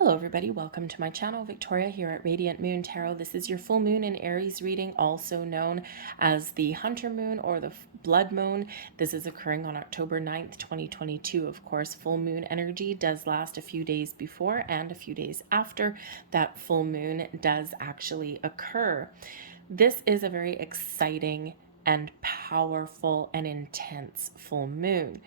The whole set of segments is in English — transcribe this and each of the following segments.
Hello everybody, welcome to my channel. Victoria here at Radiant Moon Tarot. This is your full moon in Aries reading, also known as the Hunter Moon or the Blood Moon. This is occurring on October 9th, 2022. Of course, full moon energy does last a few days before and a few days after that full moon does actually occur. This is a very exciting and powerful and intense full moon,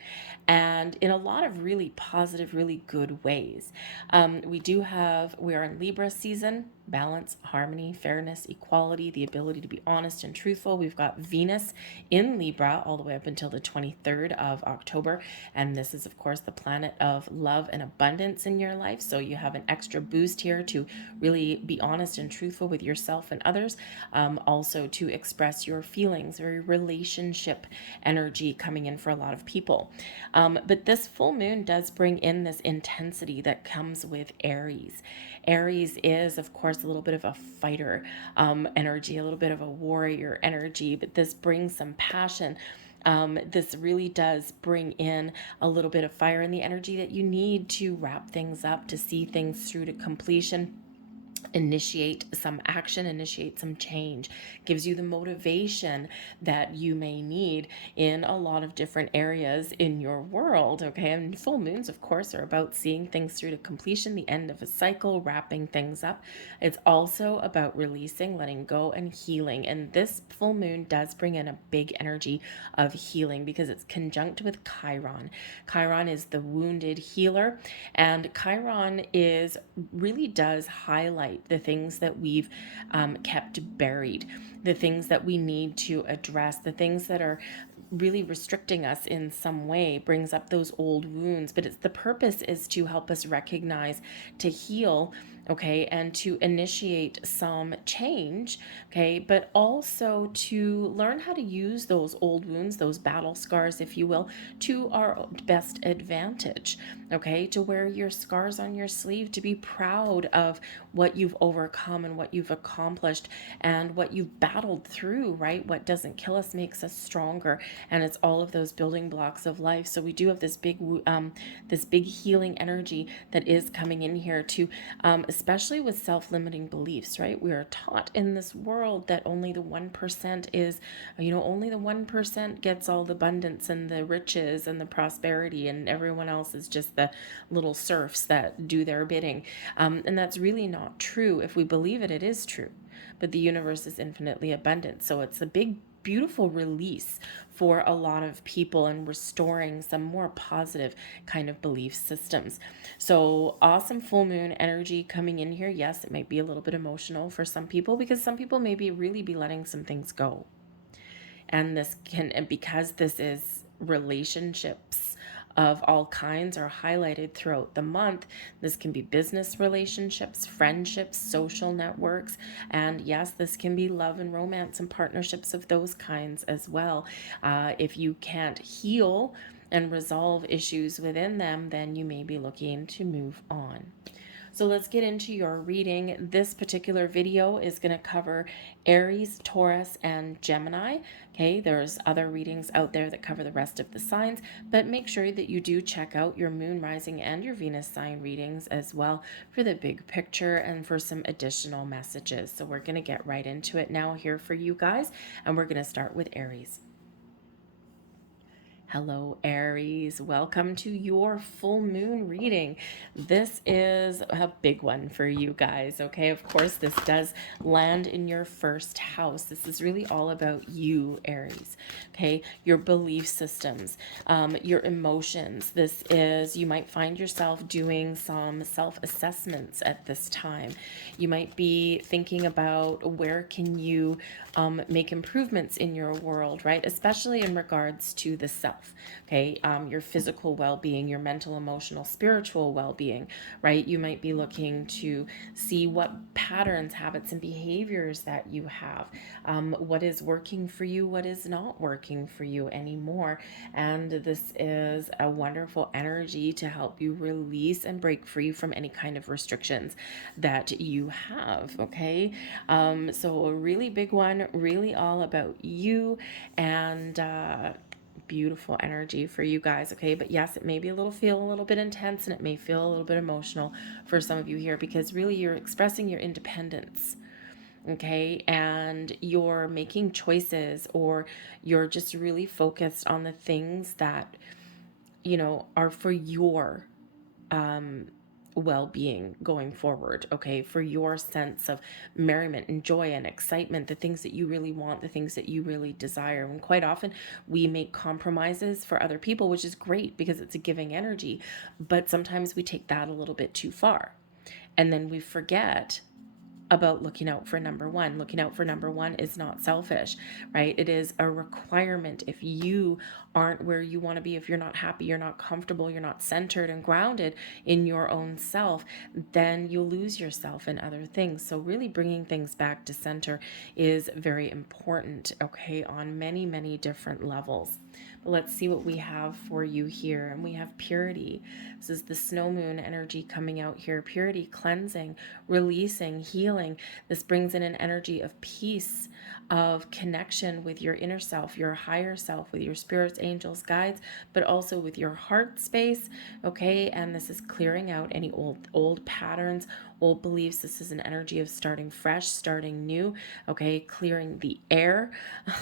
and in a lot of really positive, really good ways. We are in Libra season: balance, harmony, fairness, equality, the ability to be honest and truthful. We've got Venus in Libra all the way up until the 23rd of October, and this is of course the planet of love and abundance in your life, so you have an extra boost here to really be honest and truthful with yourself and others, also to express your feelings, very relationship energy coming in for a lot of people. But this full moon does bring in this intensity that comes with Aries. Aries is, of course, a little bit of a fighter energy, a little bit of a warrior energy, but this brings some passion. This really does bring in a little bit of fire in the energy that you need to wrap things up, to see things through to completion, initiate some action, initiate some change, gives you the motivation that you may need in a lot of different areas in your world. Okay, and full moons of course are about seeing things through to completion, the end of a cycle, wrapping things up. It's also about releasing, letting go, and healing, and this full moon does bring in a big energy of healing because it's conjunct with Chiron. Chiron is the wounded healer, and Chiron really does highlight the things that we've kept buried, the things that we need to address, the things that are really restricting us in some way, brings up those old wounds. But the purpose is to help us recognize, to heal, okay, and to initiate some change, okay, but also to learn how to use those old wounds, those battle scars, if you will, to our best advantage, okay, to wear your scars on your sleeve, to be proud of what you've overcome and what you've accomplished and what you've battled through, right? What doesn't kill us makes us stronger, and it's all of those building blocks of life. So we do have this big healing energy that is coming in here to especially with self-limiting beliefs, right? We are taught in this world that only the 1% is, only the 1% gets all the abundance and the riches and the prosperity, and everyone else is just the little serfs that do their bidding. And that's really not true. If we believe it, it is true. But the universe is infinitely abundant. So it's a big, beautiful release for a lot of people and restoring some more positive kind of belief systems. So awesome full moon energy coming in here. Yes, it might be a little bit emotional for some people because some people maybe really be letting some things go. And because this is relationships of all kinds are highlighted throughout the month. This can be business relationships, friendships, social networks, and yes, this can be love and romance and partnerships of those kinds as well. If you can't heal and resolve issues within them, then you may be looking to move on. So let's get into your reading. This particular video is going to cover Aries, Taurus, and Gemini. Okay, there's other readings out there that cover the rest of the signs, but make sure that you do check out your moon, rising, and your Venus sign readings as well for the big picture and for some additional messages. So we're going to get right into it now here for you guys, and we're going to start with Aries. Hello, Aries. Welcome to your full moon reading. This is a big one for you guys, okay? Of course, this does land in your first house. This is really all about you, Aries, okay? Your belief systems, your emotions. You might find yourself doing some self-assessments at this time. You might be thinking about where can you make improvements in your world, right? Especially in regards to the self, okay? Your physical well-being, your mental, emotional, spiritual well-being, right? You might be looking to see what patterns, habits, and behaviors that you have, what is working for you, what is not working for you anymore. And this is a wonderful energy to help you release and break free from any kind of restrictions that you have, okay? So a really big one, really all about you, and Beautiful energy for you guys, okay? But yes, it may be feel a little bit intense, and it may feel a little bit emotional for some of you here, because really you're expressing your independence, okay? And you're making choices, or you're just really focused on the things that, are for your well-being going forward, okay, for your sense of merriment and joy and excitement, the things that you really want, the things that you really desire. And quite often we make compromises for other people, which is great because it's a giving energy, but sometimes we take that a little bit too far, and then we forget about looking out for number one. Looking out for number one is not selfish, right? It is a requirement. If you aren't where you want to be, if you're not happy, you're not comfortable, you're not centered and grounded in your own self, then you'll lose yourself in other things. So really bringing things back to center is very important, okay, on many, many different levels. But let's see what we have for you here. And we have purity. This is the snow moon energy coming out here. Purity, cleansing, releasing, healing. This brings in an energy of peace, of connection with your inner self, your higher self, with your spirits, angels, guides, but also with your heart space, okay? And this is clearing out any old patterns, old beliefs. This is an energy of starting fresh, starting new, okay? Clearing the air,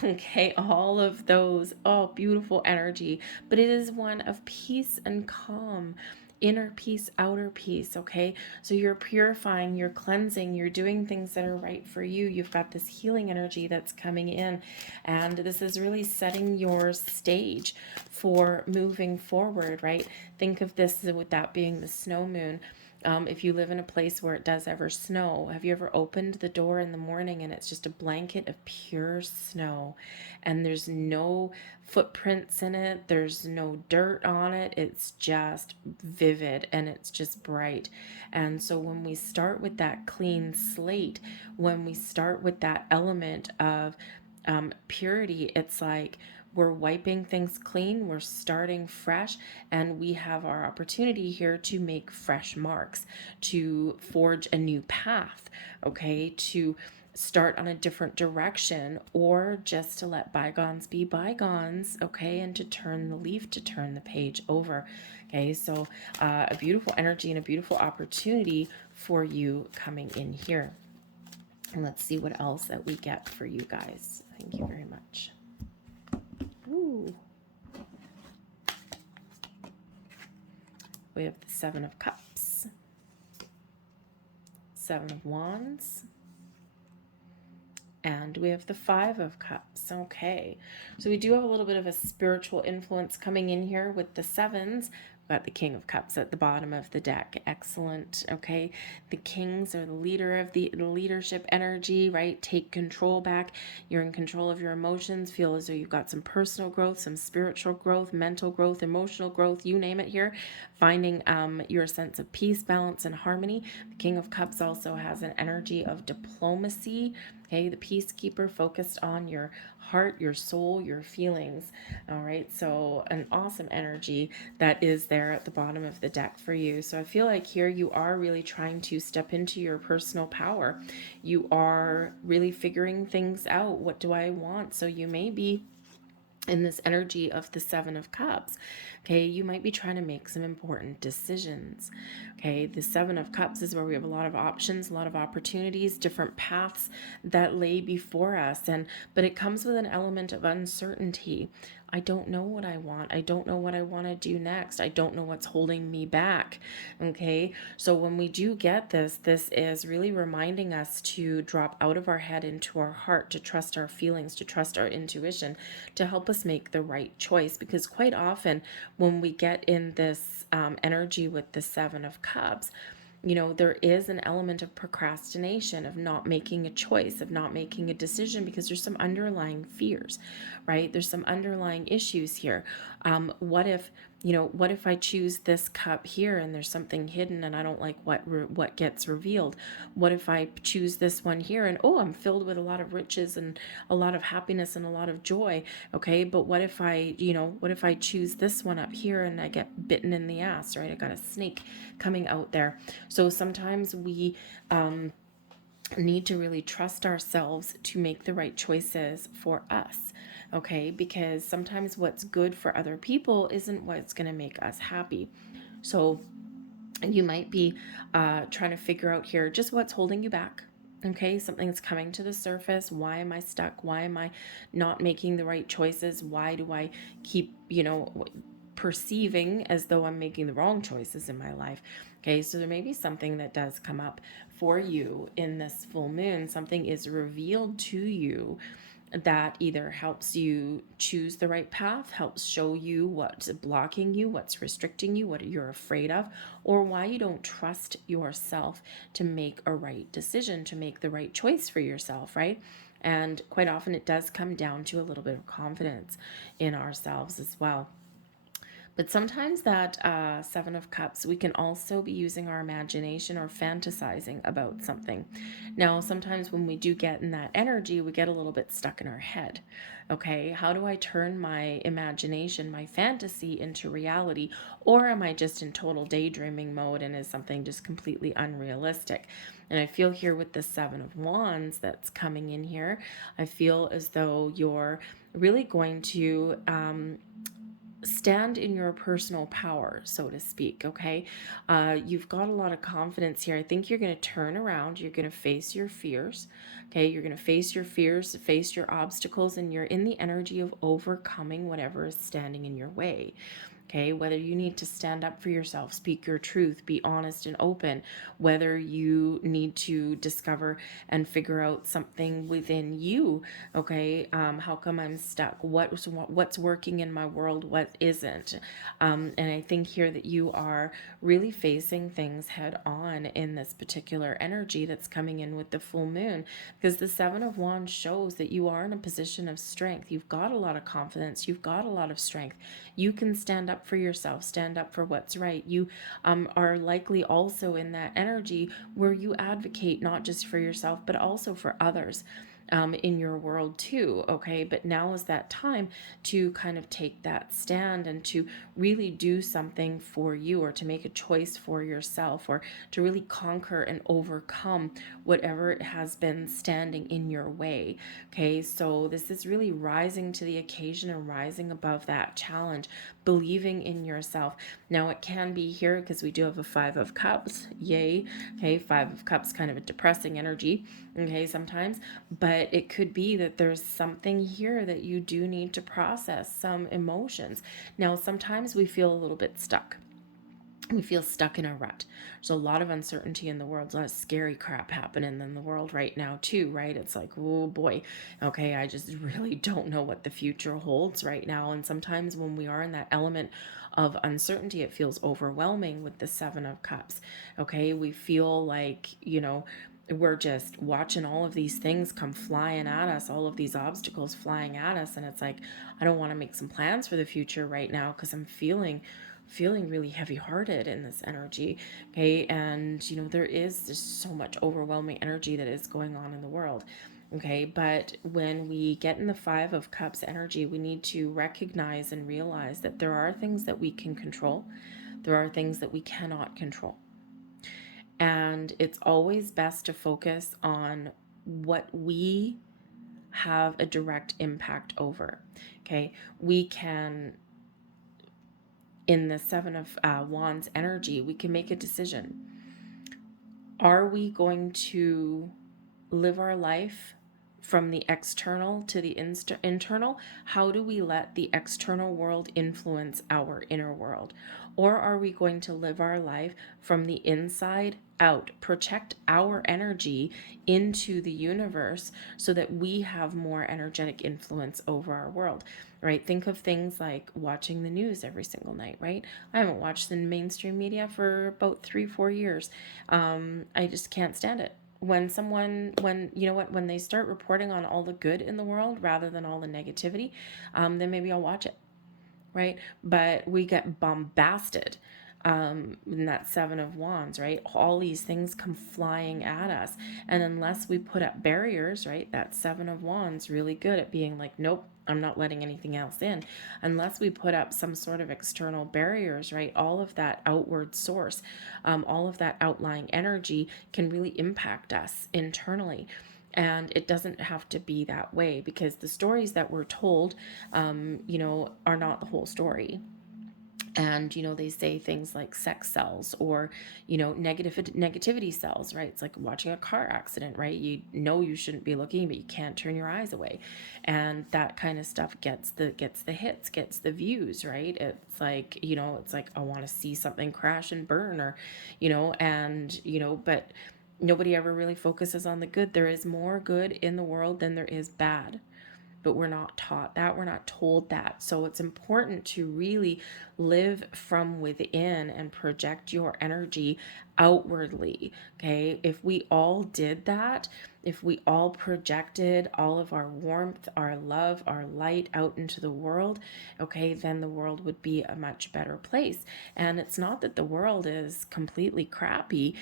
okay? All of those, oh, beautiful energy. But it is one of peace and calm, inner peace, outer peace, okay? So you're purifying, you're cleansing, you're doing things that are right for you. You've got this healing energy that's coming in, and this is really setting your stage for moving forward, right? Think of this with that being the snow moon. If you live in a place where it does ever snow, have you ever opened the door in the morning and it's just a blanket of pure snow, and there's no footprints in it, there's no dirt on it, it's just vivid and it's just bright. And so when we start with that clean slate, when we start with that element of purity, it's like we're wiping things clean, we're starting fresh, and we have our opportunity here to make fresh marks, to forge a new path, okay, to start on a different direction, or just to let bygones be bygones, okay, and to turn the leaf, to turn the page over, okay. So a beautiful energy and a beautiful opportunity for you coming in here. And let's see what else that we get for you guys. Thank you very much. Ooh. We have the Seven of Cups, Seven of Wands, and we have the Five of Cups. Okay, so we do have a little bit of a spiritual influence coming in here with the sevens. We've got the King of Cups at the bottom of the deck. Excellent. Okay, the kings are the leader of the leadership energy, right? Take control back. You're in control of your emotions. Feel as though you've got some personal growth, some spiritual growth, mental growth, emotional growth, you name it here. Finding your sense of peace, balance, and harmony. The King of Cups also has an energy of diplomacy. Okay, the peacekeeper, focused on your heart, your soul, your feelings. All right, so an awesome energy that is there at the bottom of the deck for you. So I feel like here you are really trying to step into your personal power. You are really figuring things out. What do I want? So you may be in this energy of the Seven of Cups, okay, you might be trying to make some important decisions. Okay, the Seven of Cups is where we have a lot of options, a lot of opportunities, different paths that lay before us, but it comes with an element of uncertainty. I don't know what I want. I don't know what I want to do next. I don't know what's holding me back. Okay, so when we do get this is really reminding us to drop out of our head into our heart, to trust our feelings, to trust our intuition, to help us make the right choice. Because quite often when we get in this energy with the Seven of Cups, there is an element of procrastination, of not making a choice, of not making a decision, because there's some underlying fears, right? There's some underlying issues here. What if I choose this cup here and there's something hidden and I don't like what gets revealed? What if I choose this one here and I'm filled with a lot of riches and a lot of happiness and a lot of joy? Okay, but what if I choose this one up here and I get bitten in the ass, right? I got a snake coming out there. So sometimes we need to really trust ourselves to make the right choices for us. okay? Because sometimes what's good for other people isn't what's going to make us happy. So you might be trying to figure out here just what's holding you back. Okay, something's coming to the surface. Why am I stuck? Why am I not making the right choices? Why do I keep, perceiving as though I'm making the wrong choices in my life? Okay, so there may be something that does come up for you in this full moon. Something is revealed to you that either helps you choose the right path, helps show you what's blocking you, what's restricting you, what you're afraid of, or why you don't trust yourself to make a right decision, to make the right choice for yourself, right? And quite often it does come down to a little bit of confidence in ourselves as well. But sometimes that Seven of Cups, we can also be using our imagination or fantasizing about something. Now, sometimes when we do get in that energy, we get a little bit stuck in our head. Okay, how do I turn my imagination, my fantasy into reality? Or am I just in total daydreaming mode and is something just completely unrealistic? And I feel here with the Seven of Wands that's coming in here, I feel as though you're really going to stand in your personal power, so to speak. Okay, you've got a lot of confidence here. I think you're going to turn around, you're going to face your fears. Okay, you're going to face your fears, face your obstacles, and you're in the energy of overcoming whatever is standing in your way. Okay, whether you need to stand up for yourself, speak your truth, be honest and open, whether you need to discover and figure out something within you. Okay, how come I'm stuck? What's working in my world? What isn't? And I think here that you are really facing things head on in this particular energy that's coming in with the full moon, because the Seven of Wands shows that you are in a position of strength. You've got a lot of confidence. You've got a lot of strength. You can stand up for yourself, stand up for what's right. You are likely also in that energy where you advocate not just for yourself, but also for others. In your world too, okay? But now is that time to kind of take that stand and to really do something for you, or to make a choice for yourself, or to really conquer and overcome whatever has been standing in your way, okay? So this is really rising to the occasion and rising above that challenge, believing in yourself. Now it can be here because we do have a Five of Cups, yay, okay? Five of Cups, kind of a depressing energy, okay, sometimes, but it could be that there's something here that you do need to process, some emotions. Now, sometimes we feel a little bit stuck. We feel stuck in a rut. There's a lot of uncertainty in the world, a lot of scary crap happening in the world right now too, right? It's like, oh boy, okay, I just really don't know what the future holds right now. And sometimes when we are in that element of uncertainty, it feels overwhelming with the Seven of Cups. Okay, we feel like, we're just watching all of these things come flying at us, all of these obstacles flying at us. And it's like, I don't want to make some plans for the future right now because I'm feeling really heavy hearted in this energy. Okay, and there is just so much overwhelming energy that is going on in the world. Okay, but when we get in the Five of Cups energy, we need to recognize and realize that there are things that we can control, there are things that we cannot control. And it's always best to focus on what we have a direct impact over. Okay, we can, in the Seven of Wands energy, we can make a decision. Are we going to live our life from the external to the internal? How do we let the external world influence our inner world? Or are we going to live our life from the inside out, project our energy into the universe so that we have more energetic influence over our world, right? Think of things like watching the news every single night, right? I haven't watched the mainstream media for about 3-4 years. I just can't stand it. When when they start reporting on all the good in the world rather than all the negativity, then maybe I'll watch it, right? But we get bombasted in that Seven of Wands, right? All these things come flying at us, and unless we put up barriers, right? That Seven of Wands really good at being like, nope, I'm not letting anything else in. Unless we put up some sort of external barriers, right? All of that outward source, all of that outlying energy can really impact us internally. And it doesn't have to be that way, because the stories that we're told, you know, are not the whole story. And you know, they say things like sex sells, or you know, negativity sells, right? It's like watching a car accident, right? You know you shouldn't be looking, but you can't turn your eyes away. And that kind of stuff gets the hits, gets the views, right? It's like, you know, it's like, I want to see something crash and burn, or you know, and you know, but nobody ever really focuses on the good. There is more good in the world than there is bad, but we're not taught that, we're not told that. So it's important to really live from within and project your energy outwardly. Okay, if we all did that, if we all projected all of our warmth, our love, our light out into the world, okay, then the world would be a much better place. And it's not that the world is completely crappy,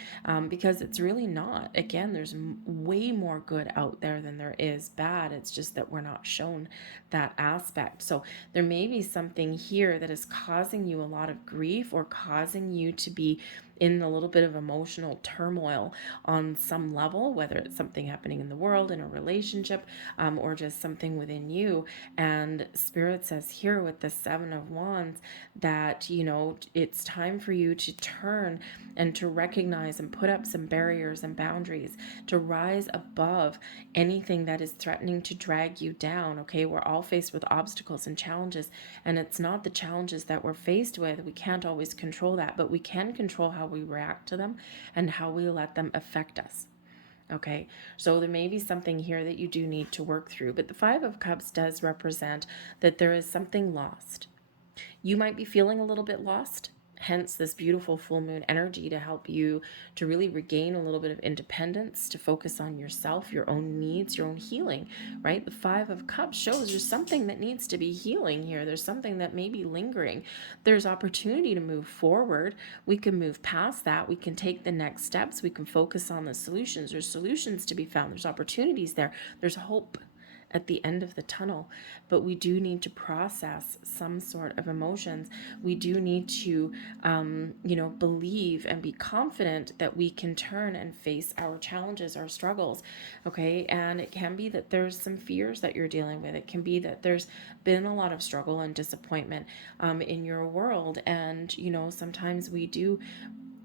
because it's really not. Again, there's way more good out there than there is bad. It's just that we're not shown that aspect. So there may be something here that is causing you a lot of grief, or causing you to be in a little bit of emotional turmoil on some level, whether it's something happening in the world, in a relationship, or just something within you. And Spirit says here with the Seven of Wands that, you know, it's time for you to turn and to recognize and put up some barriers and boundaries, to rise above anything that is threatening to drag you down. Okay, we're all faced with obstacles and challenges, and it's not the challenges that we're faced with. We can't always control that, but we can control how we react to them and how we let them affect us. Okay, so there may be something here that you do need to work through, but the Five of Cups does represent that there is something lost. You might be feeling a little bit lost, hence this beautiful full moon energy to help you to really regain a little bit of independence, to focus on yourself, your own needs, your own healing, right? The Five of Cups shows there's something that needs to be healing here. There's something that may be lingering. There's opportunity to move forward. We can move past that. We can take the next steps. We can focus on the solutions. There's solutions to be found. There's opportunities there. There's hope at the end of the tunnel, but we do need to process some sort of emotions. We do need to, you know, believe and be confident that we can turn and face our challenges, our struggles. Okay, and it can be that there's some fears that you're dealing with. It can be that there's been a lot of struggle and disappointment in your world, and you know, sometimes we do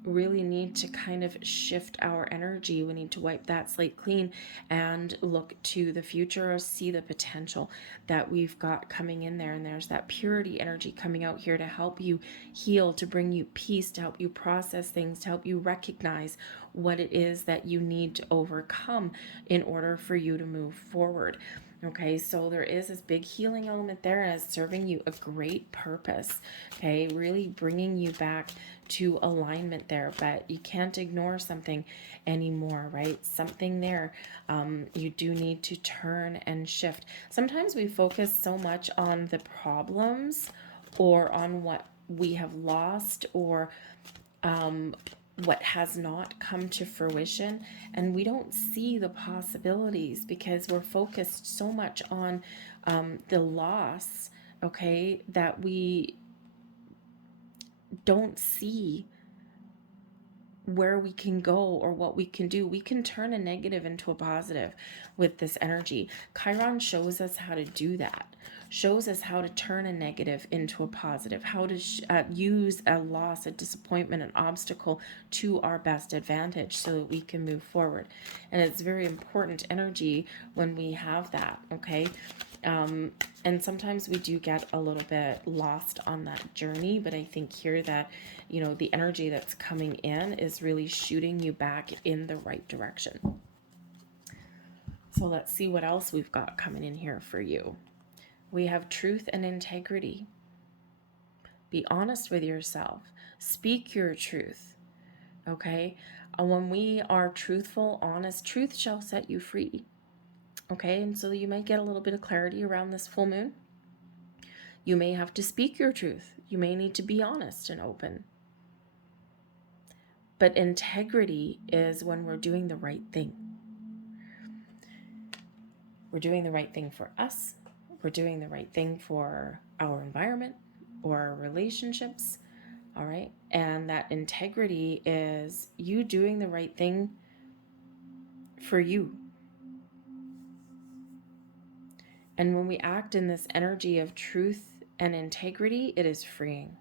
really need to kind of shift our energy. We need to wipe that slate clean and look to the future, or see the potential that we've got coming in there. And there's that purity energy coming out here to help you heal, to bring you peace, to help you process things, to help you recognize what it is that you need to overcome in order for you to move forward. Okay, so there is this big healing element there, and it's serving you a great purpose. Okay, really bringing you back to alignment there, but you can't ignore something anymore, right? Something there, you do need to turn and shift. Sometimes we focus so much on the problems, or on what we have lost, or what has not come to fruition, and we don't see the possibilities because we're focused so much on the loss, okay, that we don't see where we can go or what we can do. We can turn a negative into a positive with this energy. Chiron shows us how to do that, shows us how to turn a negative into a positive, how to use a loss, a disappointment, an obstacle to our best advantage so that we can move forward. And it's very important energy when we have that, okay? And sometimes we do get a little bit lost on that journey, but I think here that, you know, the energy that's coming in is really shooting you back in the right direction. So let's see what else we've got coming in here for you. We have truth and integrity. Be honest with yourself. Speak your truth. Okay? When we are truthful, honest, truth shall set you free. Okay, and so you might get a little bit of clarity around this full moon. You may have to speak your truth. You may need to be honest and open. But integrity is when we're doing the right thing. We're doing the right thing for us. We're doing the right thing for our environment or our relationships. All right. And that integrity is you doing the right thing for you. And when we act in this energy of truth and integrity, it is freeing.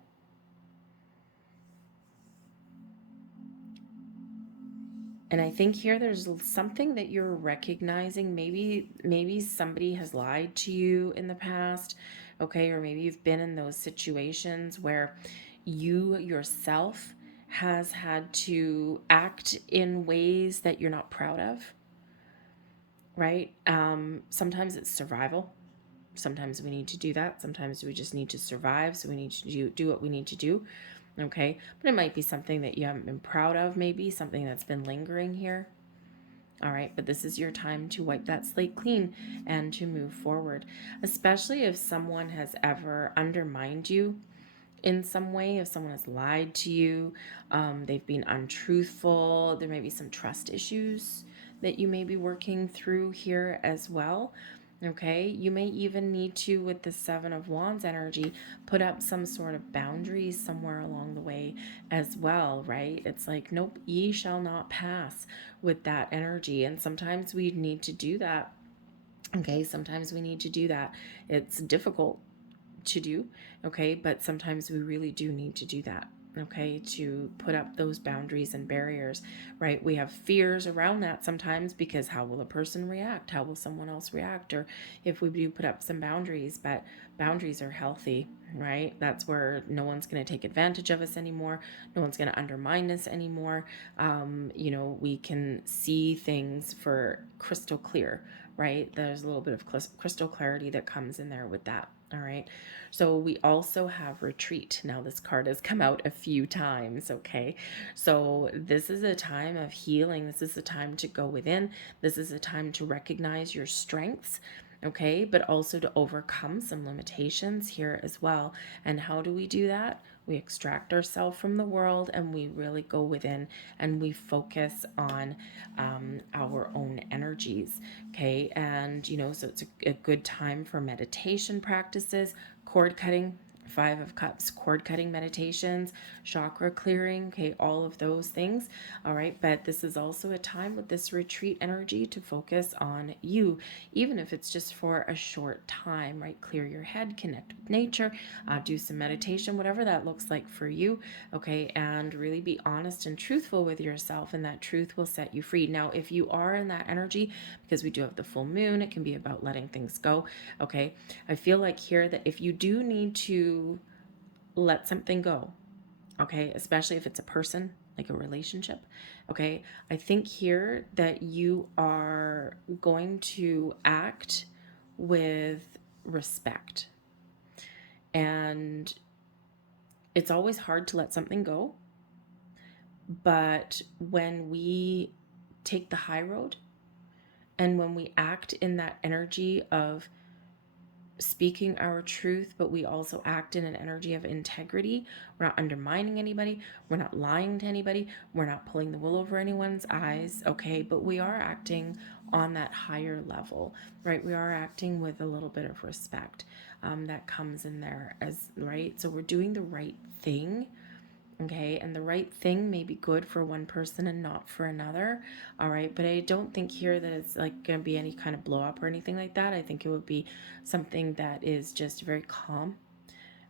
And I think here there's something that you're recognizing. Maybe somebody has lied to you in the past, okay? Or maybe you've been in those situations where you yourself has had to act in ways that you're not proud of, right? Sometimes it's survival. Sometimes we need to do that. Sometimes we just need to survive. So we need to do what we need to do. Okay. But it might be something that you haven't been proud of, maybe something that's been lingering here. All right. But this is your time to wipe that slate clean and to move forward, especially if someone has ever undermined you in some way, if someone has lied to you, they've been untruthful, there may be some trust issues that you may be working through here as well. Okay, you may even need to, with the Seven of Wands energy, put up some sort of boundaries somewhere along the way as well, right? It's like, nope, ye shall not pass with that energy. And sometimes we need to do that. Okay, sometimes we need to do that. It's difficult to do, okay? But sometimes we really do need to do that, okay? To put up those boundaries and barriers, right? We have fears around that sometimes because how will a person react? How will someone else react? Or if we do put up some boundaries, but boundaries are healthy, right? That's where no one's going to take advantage of us anymore. No one's going to undermine us anymore. We can see things for crystal clear, right? There's a little bit of crystal clarity that comes in there with that. All right. So we also have retreat. Now this card has come out a few times. Okay. So this is a time of healing. This is a time to go within. This is a time to recognize your strengths. Okay. But also to overcome some limitations here as well. And how do we do that? We extract ourselves from the world and we really go within and we focus on our own energies. Okay. And, so it's a good time for meditation practices, cord cutting, Five of Cups, cord cutting meditations, chakra clearing, okay, all of those things. All right, but this is also a time with this retreat energy to focus on you, even if it's just for a short time, right? Clear your head, connect with nature, do some meditation, whatever that looks like for you, okay, and really be honest and truthful with yourself, and that truth will set you free. Now, if you are in that energy, because we do have the full moon, it can be about letting things go, okay? I feel like here that if you do need to let something go, okay, especially if it's a person, like a relationship, okay, I think here that you are going to act with respect. And it's always hard to let something go, but when we take the high road and when we act in that energy of speaking our truth, but we also act in an energy of integrity. We're not undermining anybody. We're not lying to anybody. We're not pulling the wool over anyone's eyes, okay? But we are acting on that higher level, right? We are acting with a little bit of respect that comes in there as, right? So we're doing the right thing. Okay, and the right thing may be good for one person and not for another. All right, but I don't think here that it's like going to be any kind of blow up or anything like that. I think it would be something that is just very calm,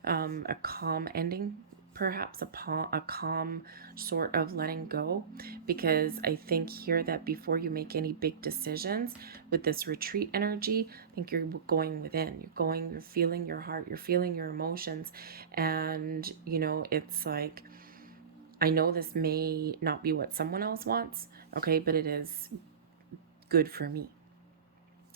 a calm ending, perhaps a calm sort of letting go, because I think here that before you make any big decisions with this retreat energy, I think you're going within, you're feeling your heart, you're feeling your emotions, and it's like, I know this may not be what someone else wants, okay, but it is good for me.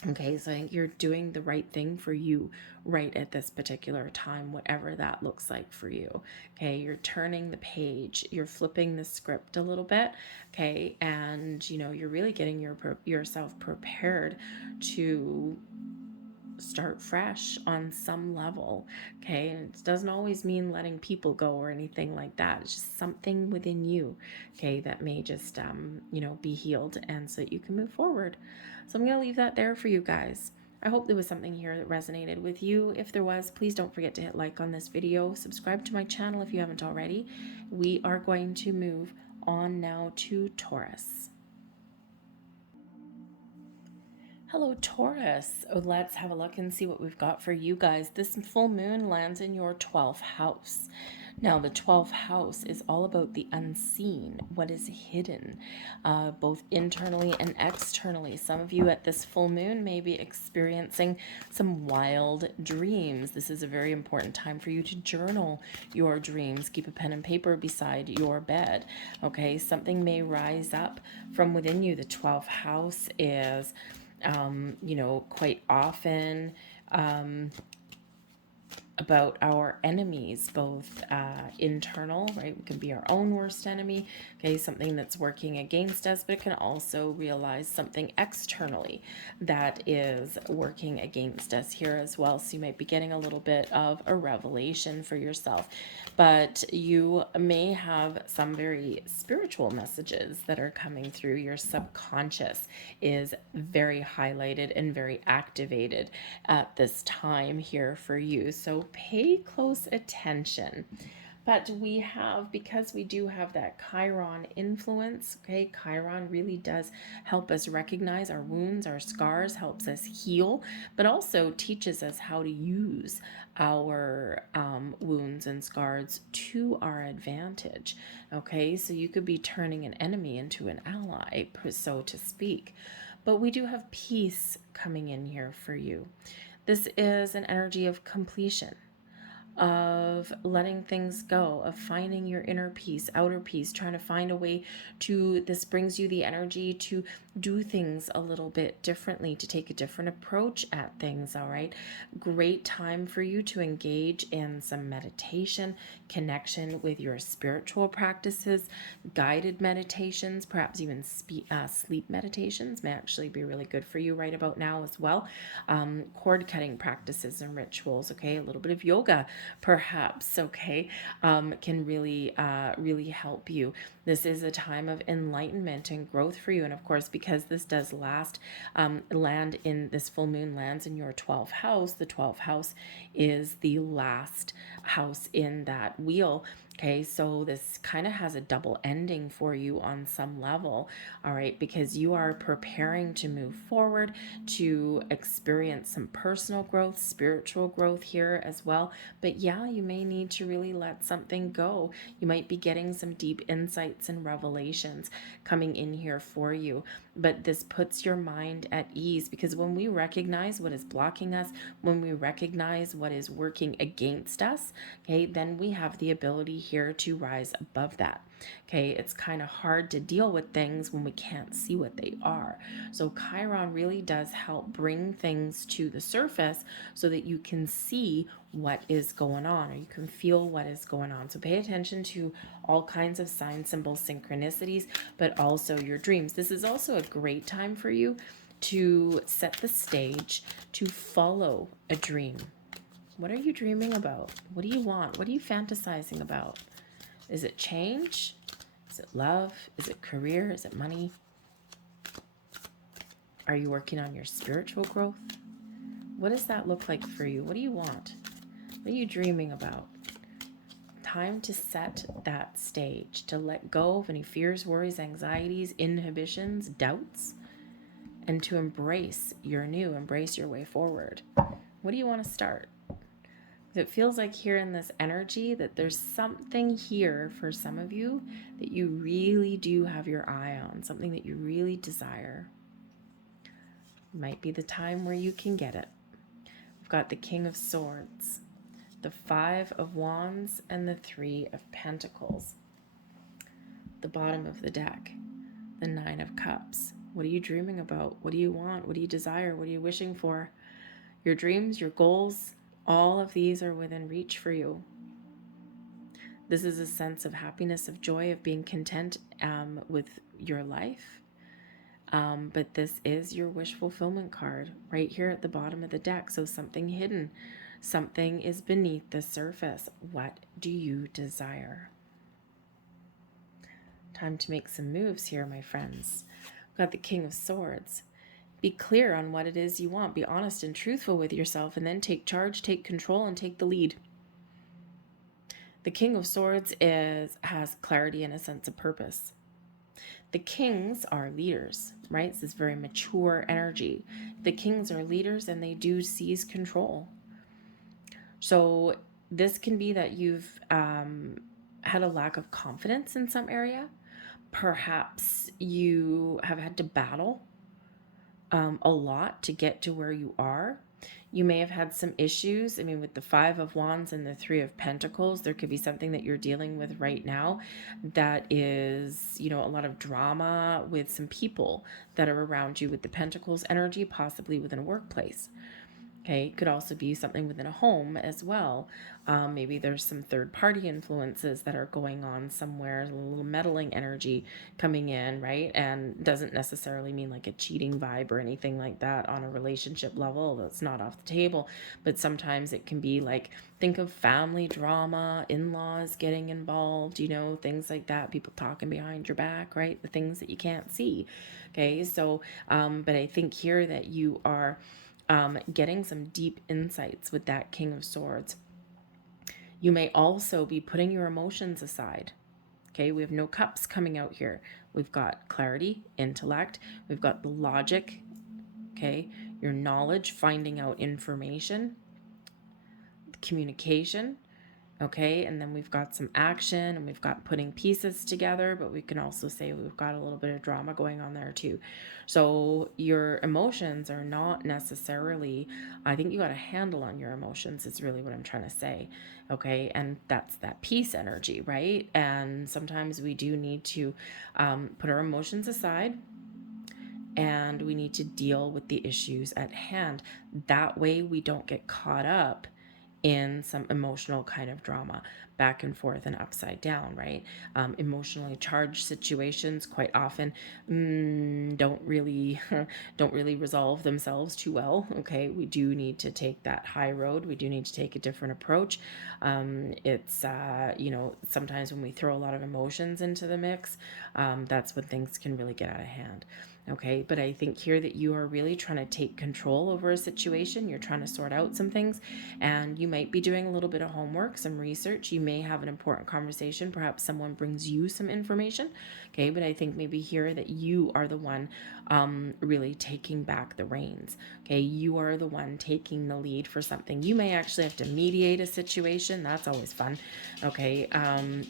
Okay, so I think you're doing the right thing for you right at this particular time, whatever that looks like for you. Okay, you're turning the page, you're flipping the script a little bit, okay, and you're really getting yourself prepared to start fresh on some level, okay? And it doesn't always mean letting people go or anything like that. It's just something within you, okay, that may just be healed, and so that you can move forward. So I'm going to leave that there for you guys. I hope there was something here that resonated with you. If there was, please don't forget to hit like on this video. Subscribe to my channel if you haven't already. We are going to move on now to Taurus. Hello, Taurus. Oh, let's have a look and see what we've got for you guys. This full moon lands in your 12th house. Now, the 12th house is all about the unseen, what is hidden, both internally and externally. Some of you at this full moon may be experiencing some wild dreams. This is a very important time for you to journal your dreams. Keep a pen and paper beside your bed. Okay, something may rise up from within you. The 12th house is quite often about our enemies, both internal, right? It can be our own worst enemy, okay, something that's working against us, but it can also realize something externally that is working against us here as well. So you might be getting a little bit of a revelation for yourself, but you may have some very spiritual messages that are coming through. Your subconscious is very highlighted and very activated at this time here for you. So pay close attention. But we have, because we do have that Chiron influence, okay, Chiron really does help us recognize our wounds, our scars, helps us heal, but also teaches us how to use our wounds and scars to our advantage, okay? So you could be turning an enemy into an ally, so to speak. But we do have peace coming in here for you. This is an energy of completion, of letting things go, of finding your inner peace, outer peace, trying to find a way to, this brings you the energy to do things a little bit differently, to take a different approach at things, all right? Great time for you to engage in some meditation, connection with your spiritual practices, guided meditations, perhaps even sleep meditations may actually be really good for you right about now as well. Cord cutting practices and rituals, okay? A little bit of yoga perhaps, okay, can really help you. This is a time of enlightenment and growth for you. And of course, because this does land in, this full moon lands in your 12th house, the 12th house is the last house in that wheel. Okay, so this kind of has a double ending for you on some level, all right, because you are preparing to move forward, to experience some personal growth, spiritual growth here as well. But yeah, you may need to really let something go. You might be getting some deep insights and revelations coming in here for you. But this puts your mind at ease, because when we recognize what is blocking us, when we recognize what is working against us, okay, then we have the ability here to rise above that. Okay, it's kind of hard to deal with things when we can't see what they are. So Chiron really does help bring things to the surface so that you can see what is going on, or you can feel what is going on. So pay attention to all kinds of signs, symbols, synchronicities, but also your dreams. This is also a great time for you to set the stage to follow a dream. What are you dreaming about? What do you want? What are you fantasizing about? Is it change? Is it love? Is it career? Is it money? Are you working on your spiritual growth? What does that look like for you? What do you want? What are you dreaming about? Time to set that stage, to let go of any fears, worries, anxieties, inhibitions, doubts, and to embrace your new, embrace your way forward. What do you want to start? It feels like here in this energy that there's something here for some of you that you really do have your eye on, something that you really desire. Might be the time where you can get it. We've got the King of Swords, the Five of Wands, and the Three of Pentacles. The bottom of the deck, the Nine of Cups. What are you dreaming about? What do you want? What do you desire? What are you wishing for? Your dreams, your goals, all of these are within reach for you. This is a sense of happiness, of joy, of being content with your life. But this is your wish fulfillment card right here at the bottom of the deck. So something hidden, something is beneath the surface. What do you desire? Time to make some moves here, my friends. We've got the King of Swords. Be clear on what it is you want. Be honest and truthful with yourself, and then take charge, take control, and take the lead. The King of Swords has clarity and a sense of purpose. The kings are leaders, right? It's this very mature energy. The kings are leaders and they do seize control. So this can be that you've had a lack of confidence in some area. Perhaps you have had to battle a lot to get to where you are. You may have had some issues. I mean, with the Five of Wands and the Three of Pentacles, there could be something that you're dealing with right now that is, you know, a lot of drama with some people that are around you with the Pentacles energy, possibly within a workplace. Okay, could also be something within a home as well. Maybe there's some third party influences that are going on somewhere, a little meddling energy coming in, right? And doesn't necessarily mean like a cheating vibe or anything like that on a relationship level. That's not off the table. But sometimes it can be like, think of family drama, in laws getting involved, you know, things like that, people talking behind your back, right? The things that you can't see. Okay, so, but I think here that you are getting some deep insights with that King of Swords. You may also be putting your emotions aside. Okay, we have no cups coming out here. We've got clarity, intellect, we've got the logic, okay, your knowledge, finding out information, communication, okay, and then we've got some action and we've got putting pieces together, but we can also say we've got a little bit of drama going on there too. So your emotions are not necessarily, I think you got a handle on your emotions is really what I'm trying to say, okay, and that's that peace energy, right? And sometimes we do need to put our emotions aside and we need to deal with the issues at hand. That way we don't get caught up in some emotional kind of drama back and forth and upside down, right? Emotionally charged situations quite often don't really don't really resolve themselves too well. Okay, we do need to take that high road. We do need to take a different approach. It's you know, sometimes when we throw a lot of emotions into the mix, that's when things can really get out of hand. Okay, but I think here that you are really trying to take control over a situation. You're trying to sort out some things, and you might be doing a little bit of homework, some research. You may have an important conversation. Perhaps someone brings you some information. Okay, but I think maybe here that you are the one really taking back the reins. Okay, you are the one taking the lead for something. You may actually have to mediate a situation. That's always fun. Okay,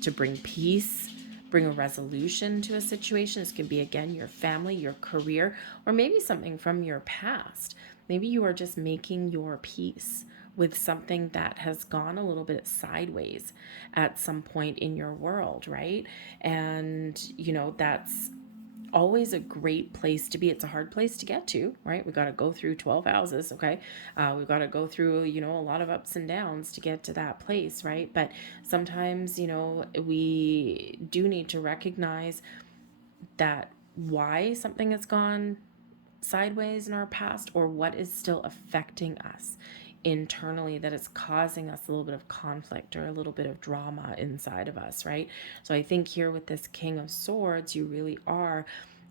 to bring peace, bring a resolution to a situation. This could be, again, your family, your career, or maybe something from your past. Maybe you are just making your peace with something that has gone a little bit sideways at some point in your world, right? And, you know, that's always a great place to be. It's a hard place to get to, right? We got to go through 12 houses, okay? We've got to go through, you know, a lot of ups and downs to get to that place, right? But sometimes, you know, we do need to recognize that why something has gone sideways in our past, or what is still affecting us internally that is causing us a little bit of conflict or a little bit of drama inside of us, right? So I think here with this King of Swords, you really are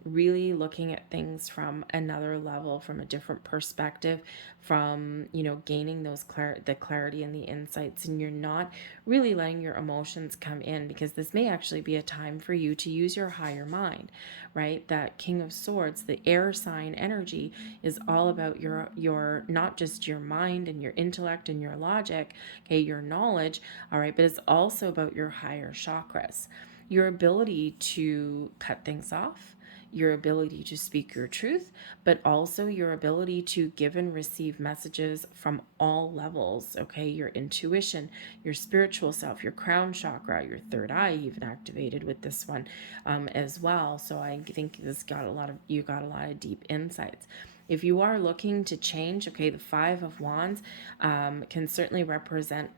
really looking at things from another level, from a different perspective, from, you know, gaining those the clarity and the insights, and you're not really letting your emotions come in, because this may actually be a time for you to use your higher mind, right? That King of Swords, the air sign energy, is all about your not just your mind and your intellect and your logic, okay, your knowledge, all right, but it's also about your higher chakras, your ability to cut things off, your ability to speak your truth, but also your ability to give and receive messages from all levels, okay? Your intuition, your spiritual self, your crown chakra, your third eye even activated with this one as well. So I think this you got a lot of deep insights. If you are looking to change, okay, the Five of Wands can certainly represent,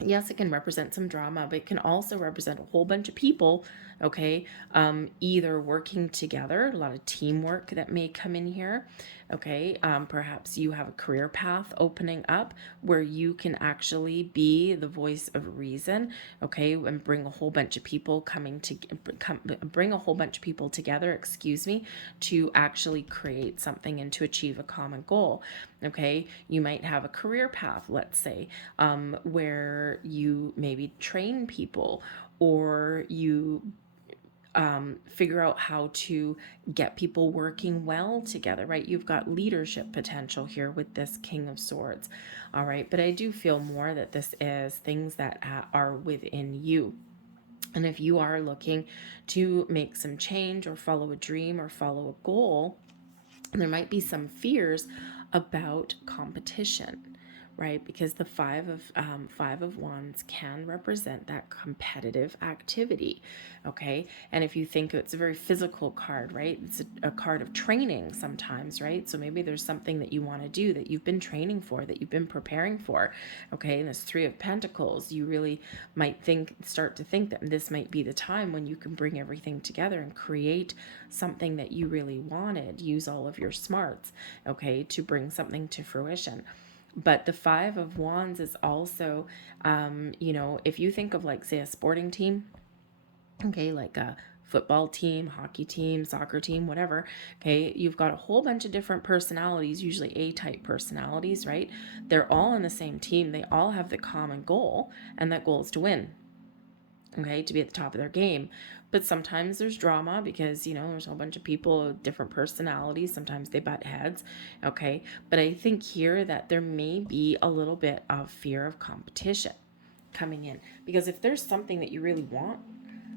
yes, it can represent some drama, but it can also represent a whole bunch of people, okay, either working together, a lot of teamwork that may come in here, okay. Perhaps you have a career path opening up where you can actually be the voice of reason, okay, and bring a whole bunch of people bring a whole bunch of people together, excuse me, to actually create something and to achieve a common goal, okay. You might have a career path, let's say, where you maybe train people, or you figure out how to get people working well together, right? You've got leadership potential here with this King of Swords. All right. But I do feel more that this is things that are within you. And if you are looking to make some change or follow a dream or follow a goal, there might be some fears about competition, right? Because the five of wands can represent that competitive activity. Okay. And if you think it's a very physical card, right? It's a card of training sometimes, right? So maybe there's something that you want to do that you've been training for, that you've been preparing for. Okay. And this Three of Pentacles, you really might start to think that this might be the time when you can bring everything together and create something that you really wanted. Use all of your smarts, okay, to bring something to fruition. But the Five of Wands is also, if you think of, like, say, a sporting team, okay, like a football team, hockey team, soccer team, whatever, okay, you've got a whole bunch of different personalities, usually A-type personalities, right? They're all on the same team. They all have the common goal, and that goal is to win, okay, to be at the top of their game. But sometimes there's drama because, there's a whole bunch of people, different personalities. Sometimes they butt heads, okay? But I think here that there may be a little bit of fear of competition coming in. Because if there's something that you really want,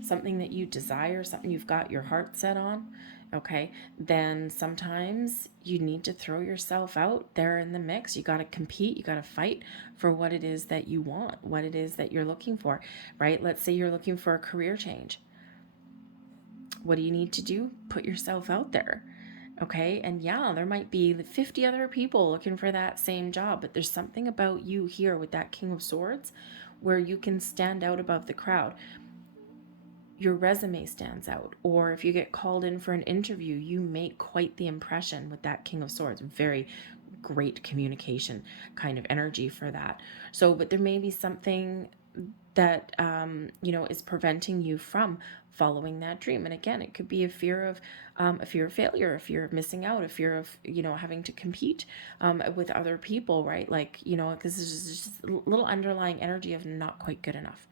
something that you desire, something you've got your heart set on, okay, then sometimes you need to throw yourself out there in the mix. You got to compete, you got to fight for what it is that you want, what it is that you're looking for, right? Let's say you're looking for a career change. What do you need to do? Put yourself out there. Okay. And yeah, there might be 50 other people looking for that same job, but there's something about you here with that King of Swords where you can stand out above the crowd. Your resume stands out, or if you get called in for an interview, you make quite the impression with that King of Swords. Very great communication kind of energy for that. So, but there may be something that is preventing you from following that dream. And again, it could be a fear of failure, a fear of missing out, a fear of having to compete with other people, right? Like, because there's just a little underlying energy of not quite good enough.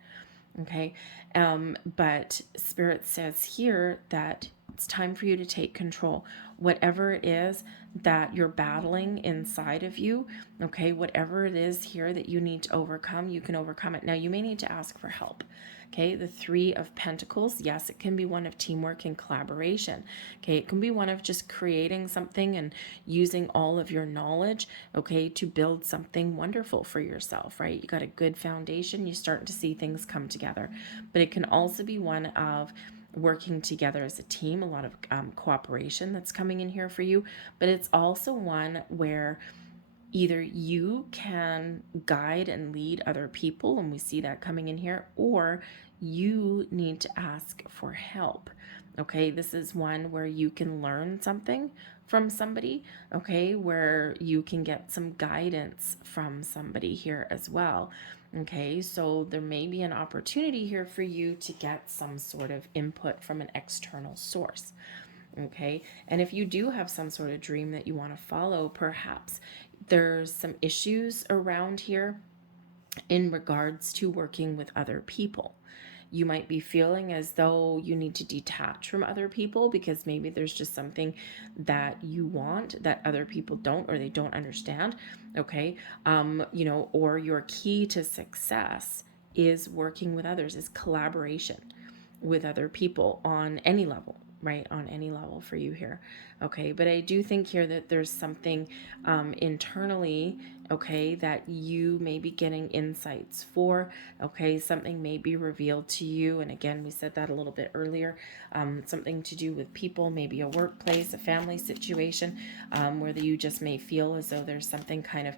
Okay. But Spirit says here that it's time for you to take control. Whatever it is that you're battling inside of you, okay, whatever it is here that you need to overcome, you can overcome it. Now, you may need to ask for help. Okay, the Three of Pentacles, yes, it can be one of teamwork and collaboration. Okay, it can be one of just creating something and using all of your knowledge, okay, to build something wonderful for yourself, right? You got a good foundation, you're starting to see things come together. But it can also be one of working together as a team, a lot of cooperation that's coming in here for you. But it's also one where either you can guide and lead other people, and we see that coming in here, or you need to ask for help. Okay, this is one where you can learn something from somebody, okay, where you can get some guidance from somebody here as well. Okay, so there may be an opportunity here for you to get some sort of input from an external source. Okay, and if you do have some sort of dream that you want to follow, perhaps there's some issues around here in regards to working with other people. You might be feeling as though you need to detach from other people because maybe there's just something that you want that other people don't, or they don't understand. Okay, or your key to success is working with others, is collaboration with other people on any level, right? On any level for you here. Okay. But I do think here that there's something internally, okay, that you may be getting insights for. Okay. Something may be revealed to you. And again, we said that a little bit earlier. Something to do with people, maybe a workplace, a family situation, where you just may feel as though there's something kind of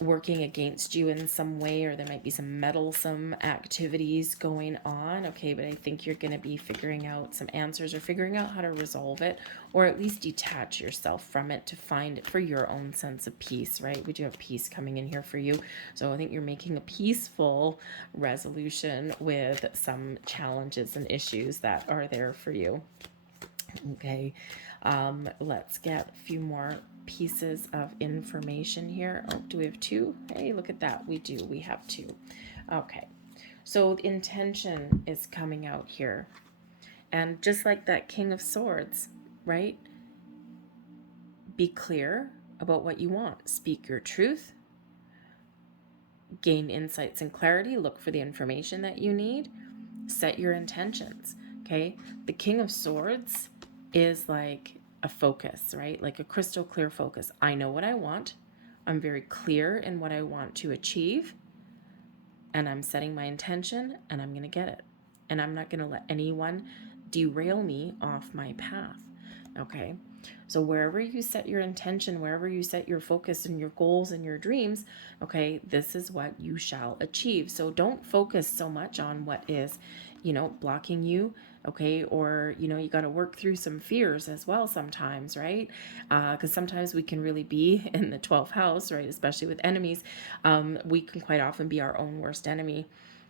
working against you in some way, or there might be some meddlesome activities going on. Okay, but I think you're going to be figuring out some answers, or figuring out how to resolve it, or at least detach yourself from it to find it for your own sense of peace, right? We do have peace coming in here for you. So I think you're making a peaceful resolution with some challenges and issues that are there for you. Okay, let's get a few more pieces of information here. Oh, do we have two? Hey, look at that. We do. We have two. Okay, so intention is coming out here. And just like that King of Swords, right? Be clear about what you want. Speak your truth. Gain insights and clarity. Look for the information that you need. Set your intentions, okay? The King of Swords is like a focus, right? Like a crystal clear focus. I know what I want. I'm very clear in what I want to achieve. And I'm setting my intention and I'm going to get it. And I'm not going to let anyone derail me off my path. Okay. So wherever you set your intention, wherever you set your focus and your goals and your dreams, okay, this is what you shall achieve. So don't focus so much on what is, blocking you. Okay. Or, you got to work through some fears as well sometimes, right? Because sometimes we can really be in the 12th house, right? Especially with enemies. We can quite often be our own worst enemy,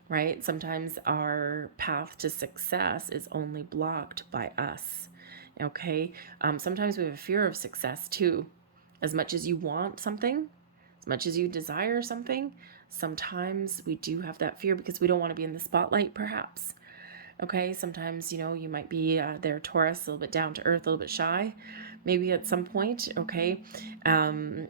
right? Sometimes our path to success is only blocked by us. Okay. Sometimes we have a fear of success too. As much as you want something, as much as you desire something, sometimes we do have that fear because we don't want to be in the spotlight, perhaps. Okay. Sometimes, you might be there, Taurus, a little bit down to earth, a little bit shy, maybe at some point. Okay. And,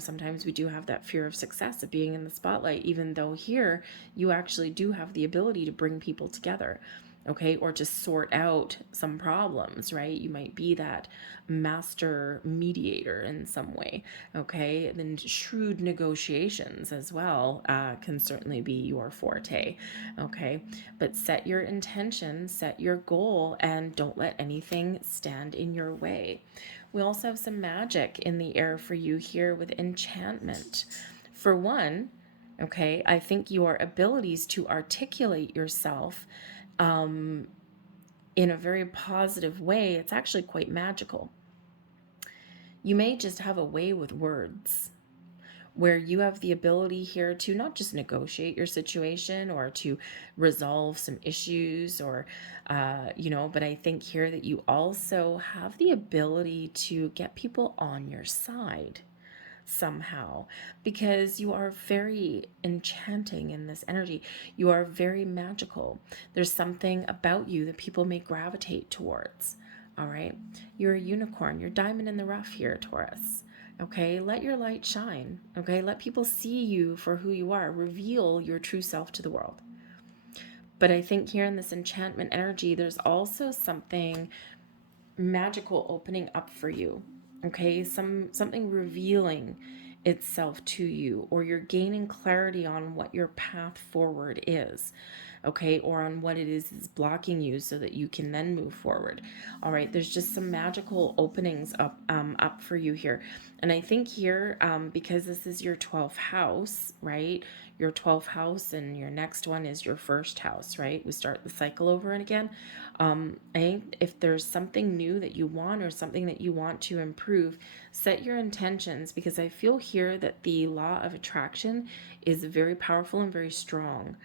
sometimes we do have that fear of success, of being in the spotlight, even though here you actually do have the ability to bring people together. Okay, or to sort out some problems, right? You might be that master mediator in some way. Okay, and then shrewd negotiations as well can certainly be your forte. Okay, but set your intention, set your goal, and don't let anything stand in your way. We also have some magic in the air for you here with enchantment. For one, okay, I think your abilities to articulate yourself in a very positive way, it's actually quite magical. You may just have a way with words where you have the ability here to not just negotiate your situation or to resolve some issues or, but I think here that you also have the ability to get people on your side somehow, because you are very enchanting in this energy. You are very magical. There's something about you that people may gravitate towards. All right. You're a unicorn. You're diamond in the rough here, Taurus. Okay. Let your light shine. Okay. Let people see you for who you are. Reveal your true self to the world. But I think here in this enchantment energy, there's also something magical opening up for you. Okay, something revealing itself to you, or you're gaining clarity on what your path forward is. Okay, or on what it is blocking you so that you can then move forward. All right, there's just some magical openings up for you here. And I think here, because this is your 12th house, right? Your 12th house and your next one is your first house, right? We start the cycle over and again. I think if there's something new that you want or something that you want to improve, set your intentions, because I feel here that the law of attraction is very powerful and very strong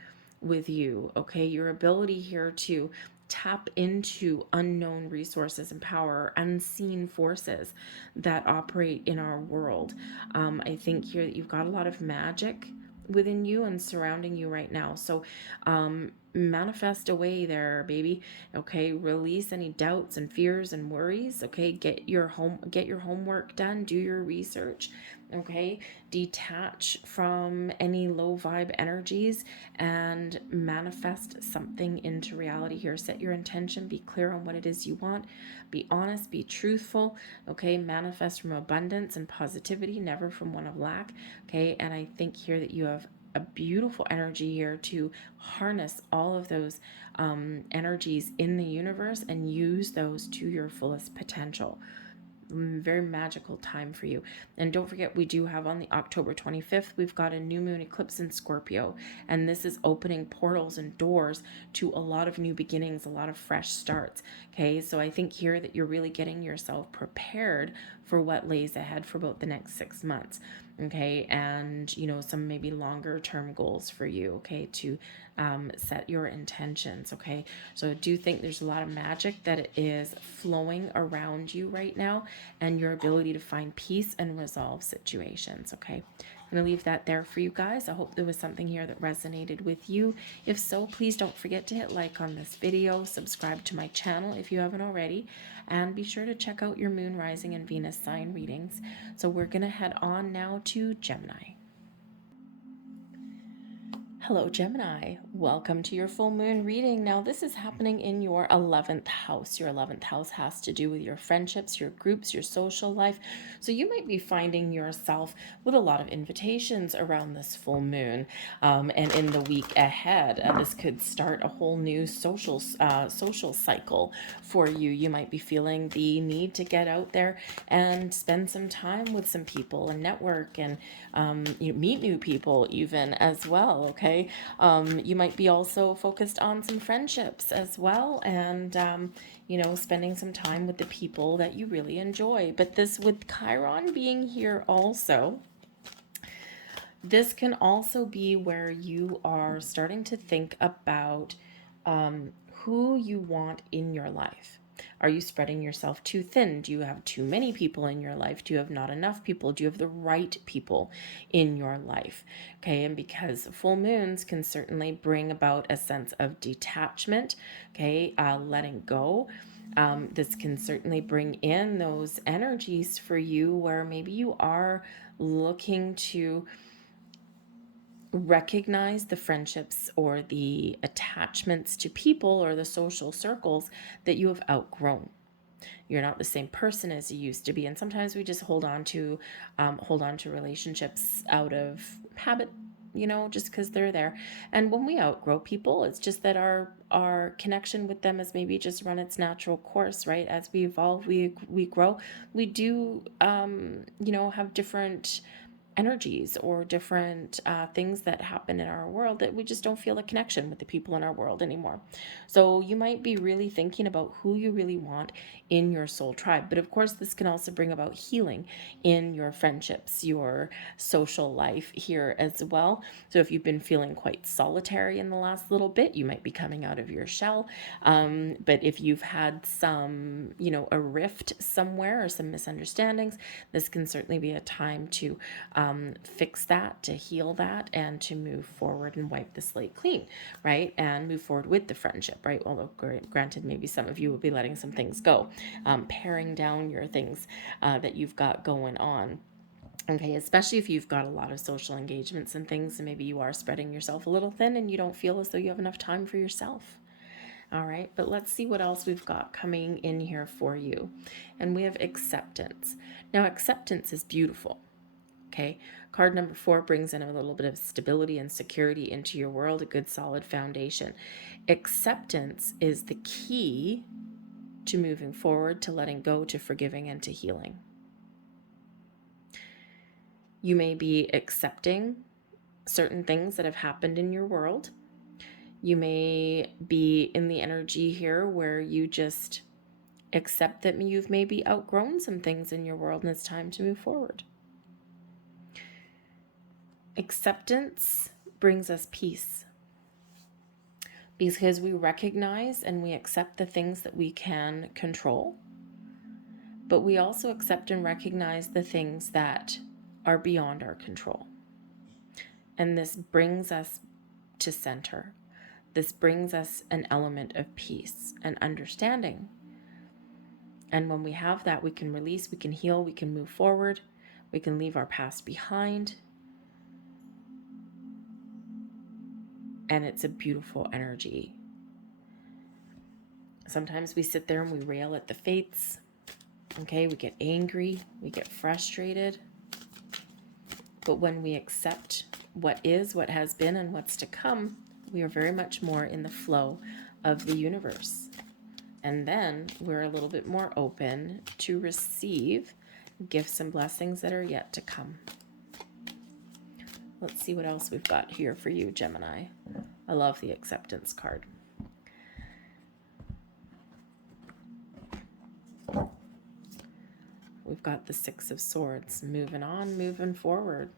with you. Okay, your ability here to tap into unknown resources and power, unseen forces that operate in our world. I think here that you've got a lot of magic within you and surrounding you right now. So manifest away there, baby. Okay, release any doubts and fears and worries. Okay, get your homework done, do your research. Okay, detach from any low vibe energies and manifest something into reality here. Set your intention, be clear on what it is you want, be honest, be truthful. Okay, manifest from abundance and positivity, never from one of lack. Okay, and I think here that you have a beautiful energy here to harness all of those energies in the universe and use those to your fullest potential. Very magical time for you. And don't forget, we do have on the October 25th, we've got a new moon eclipse in Scorpio, and this is opening portals and doors to a lot of new beginnings, a lot of fresh starts. Okay, so I think here that you're really getting yourself prepared for what lays ahead for about the next 6 months. Okay, and some maybe longer term goals for you. Okay, to set your intentions. Okay, so I do think there's a lot of magic that is flowing around you right now, and your ability to find peace and resolve situations. Okay, going to leave that there for you guys. I hope there was something here that resonated with you. If so, please don't forget to hit like on this video, subscribe to my channel if you haven't already, and be sure to check out your moon, rising, and Venus sign readings. So we're going to head on now to Gemini. Hello, Gemini. Welcome to your full moon reading. Now, this is happening in your 11th house. Your 11th house has to do with your friendships, your groups, your social life. So you might be finding yourself with a lot of invitations around this full moon. And in the week ahead, this could start a whole new social cycle for you. You might be feeling the need to get out there and spend some time with some people and network and meet new people even as well, okay? You might be also focused on some friendships as well, and spending some time with the people that you really enjoy. But this, with Chiron being here also, this can also be where you are starting to think about who you want in your life. Are you spreading yourself too thin? Do you have too many people in your life? Do you have not enough people? Do you have the right people in your life? Okay, and because full moons can certainly bring about a sense of detachment, okay, letting go. This can certainly bring in those energies for you where maybe you are looking to recognize the friendships or the attachments to people or the social circles that you have outgrown. You're not the same person as you used to be, and sometimes we just hold on to relationships out of habit, just because they're there. And when we outgrow people, it's just that our connection with them has maybe just run its natural course, right? As we evolve, we grow, we do have different energies or different things that happen in our world that we just don't feel a connection with the people in our world anymore. So you might be really thinking about who you really want in your soul tribe. But of course, this can also bring about healing in your friendships, your social life here as well. So if you've been feeling quite solitary in the last little bit, you might be coming out of your shell. But if you've had some, a rift somewhere or some misunderstandings, this can certainly be a time to fix that, to heal that, and to move forward and wipe the slate clean, right? And move forward with the friendship, right? Although granted, maybe some of you will be letting some things go, paring down your things that you've got going on. Okay, especially if you've got a lot of social engagements and things, and maybe you are spreading yourself a little thin and you don't feel as though you have enough time for yourself. All right, but let's see what else we've got coming in here for you. And we have acceptance. Now, acceptance is beautiful. Okay, card number 4 brings in a little bit of stability and security into your world, a good solid foundation. Acceptance is the key to moving forward, to letting go, to forgiving, and to healing. You may be accepting certain things that have happened in your world. You may be in the energy here where you just accept that you've maybe outgrown some things in your world and it's time to move forward. Acceptance brings us peace because we recognize and we accept the things that we can control, but we also accept and recognize the things that are beyond our control. And this brings us to center. This brings us an element of peace and understanding. And when we have that, we can release, we can heal, we can move forward, we can leave our past behind. And it's a beautiful energy. Sometimes we sit there and we rail at the fates. Okay, we get angry, we get frustrated. But when we accept what is, what has been, and what's to come, we are very much more in the flow of the universe. And then we're a little bit more open to receive gifts and blessings that are yet to come. Let's see what else we've got here for you, Gemini. I love the acceptance card. We've got the 6 of Swords, moving on, moving forward.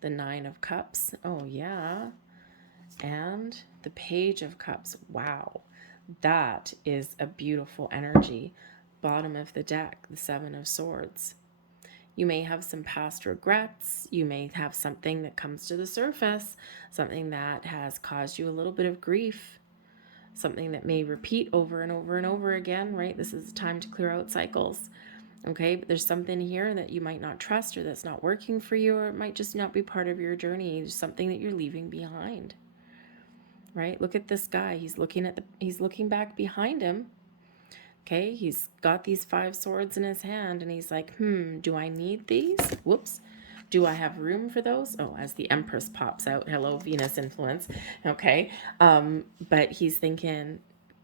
The 9 of Cups, oh yeah. And the Page of Cups, wow. That is a beautiful energy. Bottom of the deck, the 7 of Swords. You may have some past regrets. You may have something that comes to the surface, something that has caused you a little bit of grief, something that may repeat over and over and over again, right? This is time to clear out cycles. Okay, but there's something here that you might not trust, or that's not working for you, or it might just not be part of your journey. There's something that you're leaving behind. Right? Look at this guy. He's looking back behind him. Okay, he's got these 5 swords in his hand, and he's like, do I need these? Whoops. Do I have room for those? Oh, as the Empress pops out. Hello, Venus influence. Okay. But he's thinking,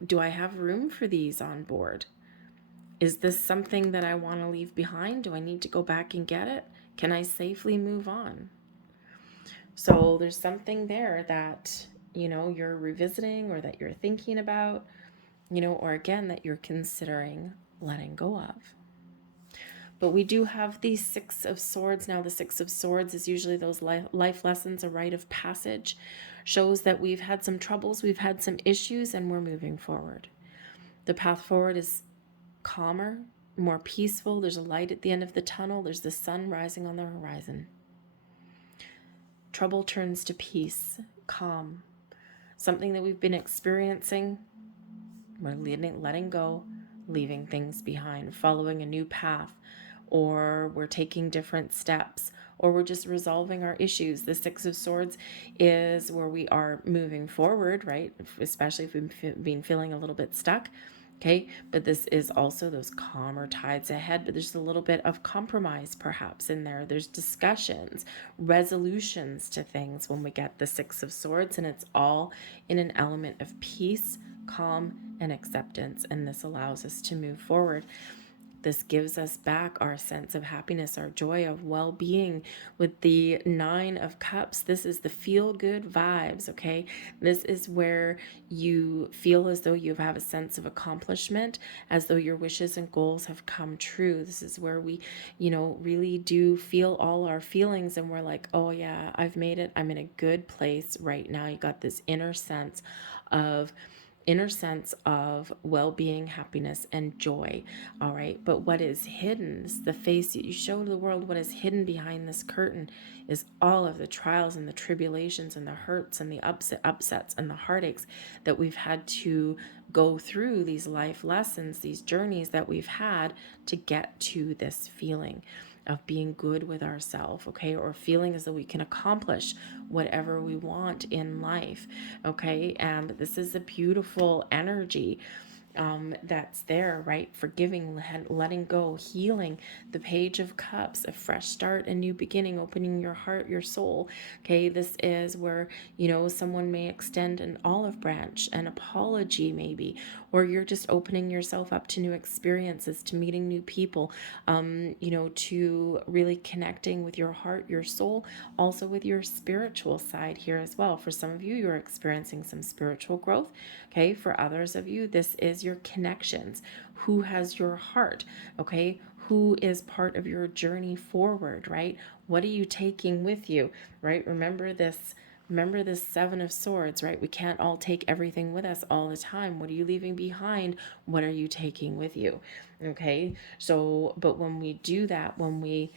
do I have room for these on board? Is this something that I want to leave behind? Do I need to go back and get it? Can I safely move on? So there's something there that, you're revisiting, or that you're thinking about, or again, that you're considering letting go of. But we do have the 6 of Swords. Now, the 6 of Swords is usually those life lessons, a rite of passage, shows that we've had some troubles, we've had some issues, and we're moving forward. The path forward is calmer, more peaceful. There's a light at the end of the tunnel. There's the sun rising on the horizon. Trouble turns to peace, calm. Something that we've been experiencing, we're letting go, leaving things behind, following a new path, or we're taking different steps, or we're just resolving our issues. The 6 of Swords is where we are moving forward, right? Especially if we've been feeling a little bit stuck. Okay, but this is also those calmer tides ahead, but there's a little bit of compromise perhaps in there. There's discussions, resolutions to things when we get the 6 of Swords, and it's all in an element of peace, calm, and acceptance, and this allows us to move forward. This gives us back our sense of happiness, our joy of well-being. With the 9 of Cups, this is the feel-good vibes, okay? This is where you feel as though you have a sense of accomplishment, as though your wishes and goals have come true. This is where we, really do feel all our feelings, and we're like, oh yeah, I've made it. I'm in a good place right now. You got this inner sense of well-being, happiness, and joy. All right, but what is hidden is the face that you show to the world. What is hidden behind this curtain is all of the trials and the tribulations and the hurts and the upsets and the heartaches that we've had to go through, these life lessons, these journeys that we've had to get to this feeling of being good with ourselves, okay, or feeling as though we can accomplish whatever we want in life, okay. And this is a beautiful energy that's there, right? Forgiving, letting go, healing. The Page of Cups, a fresh start, a new beginning, opening your heart, your soul. Okay, this is where, someone may extend an olive branch, an apology maybe, or you're just opening yourself up to new experiences, to meeting new people, to really connecting with your heart, your soul, also with your spiritual side here as well. For some of you, you're experiencing some spiritual growth. Okay, for others of you, this is your connections. Who has your heart? Okay, who is part of your journey forward, right? What are you taking with you, right? Remember this 7 of Swords, right? We can't all take everything with us all the time. What are you leaving behind? What are you taking with you? Okay, so but when we do that, when we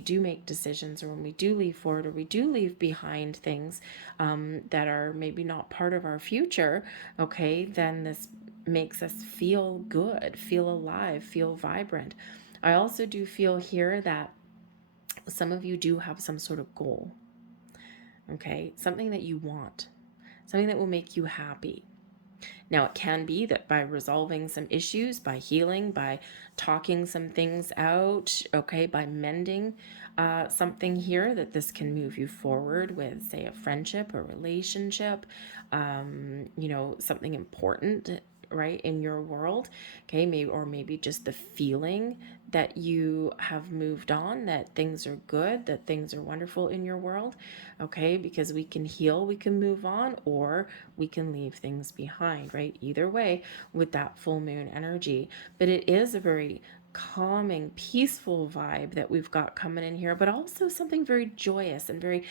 do make decisions, or when we do leave forward, or we do leave behind things that are maybe not part of our future, okay, then this makes us feel good, feel alive, feel vibrant. I also do feel here that some of you do have some sort of goal, okay, something that you want, something that will make you happy. Now, it can be that by resolving some issues, by healing, by talking some things out, okay, by mending something here, that this can move you forward with, say, a friendship, a relationship, something important, right, in your world, okay, maybe just the feeling that you have moved on, that things are good, that things are wonderful in your world, okay, because we can heal, we can move on, or we can leave things behind, right? Either way, with that full moon energy. But it is a very calming, peaceful vibe that we've got coming in here, but also something very joyous and very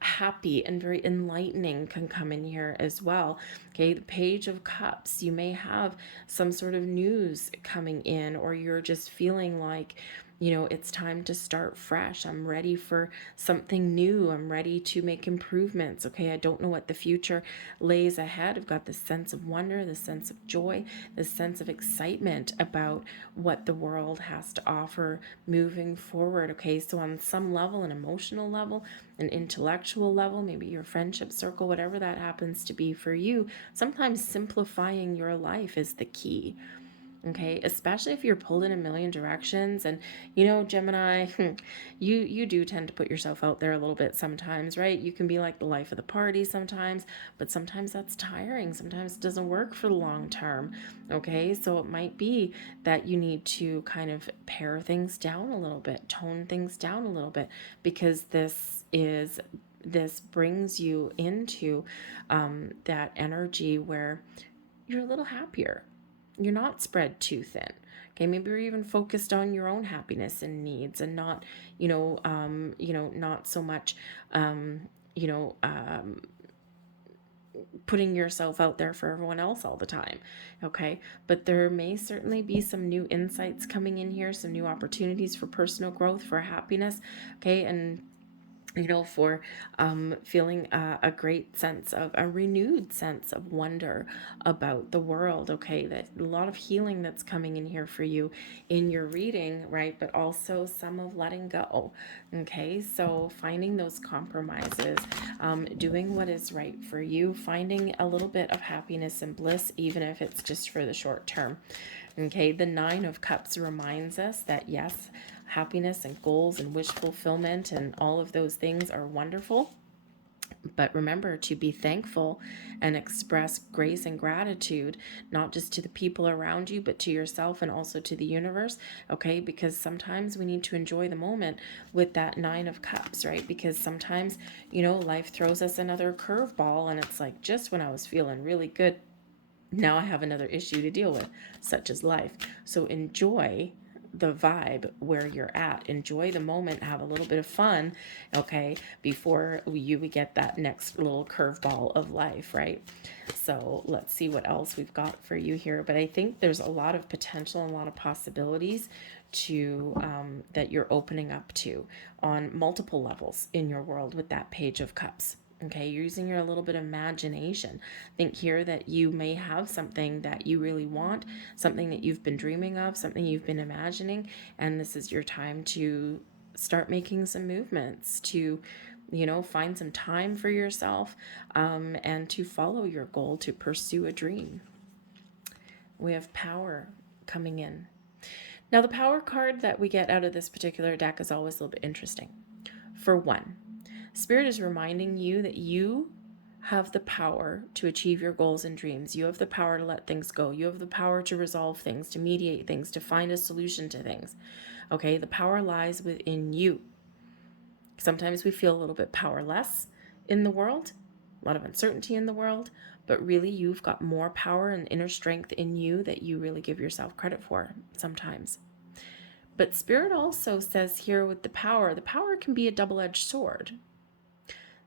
happy and very enlightening can come in here as well. Okay, the Page of Cups, you may have some sort of news coming in, or you're just feeling like, It's time to start fresh. I'm ready for something new. I'm ready to make improvements. Okay, I don't know what the future lays ahead. I've got this sense of wonder, this sense of joy, this sense of excitement about what the world has to offer moving forward. Okay, so on some level, an emotional level, an intellectual level, maybe your friendship circle, whatever that happens to be for you, sometimes simplifying your life is the key. Okay, especially if you're pulled in a million directions. And Gemini, you do tend to put yourself out there a little bit sometimes, right? You can be like the life of the party sometimes, but sometimes that's tiring. Sometimes it doesn't work for the long term. Okay, so it might be that you need to kind of pare things down a little bit, tone things down a little bit, because this brings you into that energy where you're a little happier. You're not spread too thin. Okay, maybe you're even focused on your own happiness and needs, and not, not so much, um, you know, um, putting yourself out there for everyone else all the time. Okay, but there may certainly be some new insights coming in here, some new opportunities for personal growth, for happiness. Okay, and for feeling a great sense of a renewed sense of wonder about the world. Okay, that a lot of healing that's coming in here for you in your reading, right? But also some of letting go. Okay, so finding those compromises, doing what is right for you, finding a little bit of happiness and bliss, even if it's just for the short term. Okay, the Nine of Cups reminds us that yes, happiness and goals and wish fulfillment and all of those things are wonderful. But remember to be thankful and express grace and gratitude, not just to the people around you, but to yourself and also to the universe. Okay, because sometimes we need to enjoy the moment with that Nine of Cups, right? Because sometimes, life throws us another curveball, and it's like, just when I was feeling really good, now I have another issue to deal with, such as life. So enjoy the vibe where you're at. Enjoy the moment, have a little bit of fun, okay, before we get that next little curveball of life, right? So let's see what else we've got for you here. But I think there's a lot of potential and a lot of possibilities to that you're opening up to on multiple levels in your world with that Page of Cups. Okay, you're using your little bit of imagination. Think here that you may have something that you really want, something that you've been dreaming of, something you've been imagining, and this is your time to start making some movements, to find some time for yourself, and to follow your goal, to pursue a dream. We have power coming in. Now, the power card that we get out of this particular deck is always a little bit interesting. For one, Spirit is reminding you that you have the power to achieve your goals and dreams. You have the power to let things go. You have the power to resolve things, to mediate things, to find a solution to things. Okay, the power lies within you. Sometimes we feel a little bit powerless in the world, a lot of uncertainty in the world, but really you've got more power and inner strength in you that you really give yourself credit for sometimes. But Spirit also says here with the power can be a double-edged sword.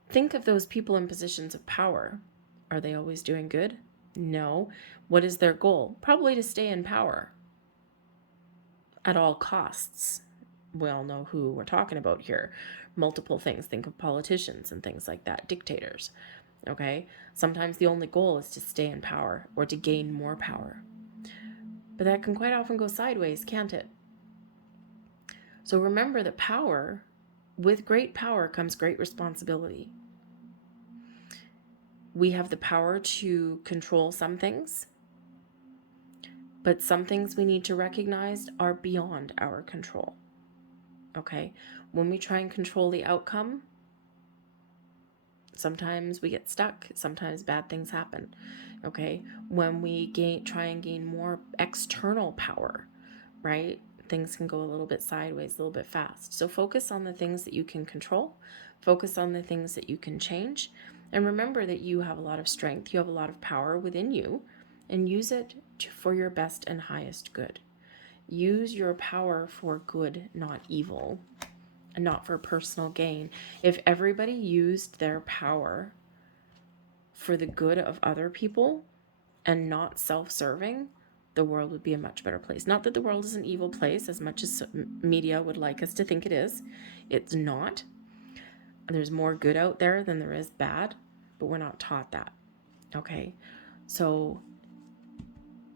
Think of those people in positions of power. Are they always doing good? No. What is their goal? Probably to stay in power at all costs. We all know who we're talking about here. Multiple things. Think of politicians and things like that, dictators. Okay? Sometimes the only goal is to stay in power or to gain more power. But that can quite often go sideways, can't it? So remember that power, with great power comes great responsibility. We have the power to control some things, but some things we need to recognize are beyond our control. Okay? When we try and control the outcome, sometimes we get stuck. Sometimes bad things happen. Okay? When we try and gain more external power, right? Things can go a little bit sideways, a little bit fast. So focus on the things that you can control. Focus on the things that you can change. And remember that you have a lot of strength. You have a lot of power within you. And use it for your best and highest good. Use your power for good, not evil, and not for personal gain. If everybody used their power for the good of other people and not self-serving, the world would be a much better place. Not that the world is an evil place as much as media would like us to think it is. It's not. There's more good out there than there is bad, but we're not taught that. Okay? So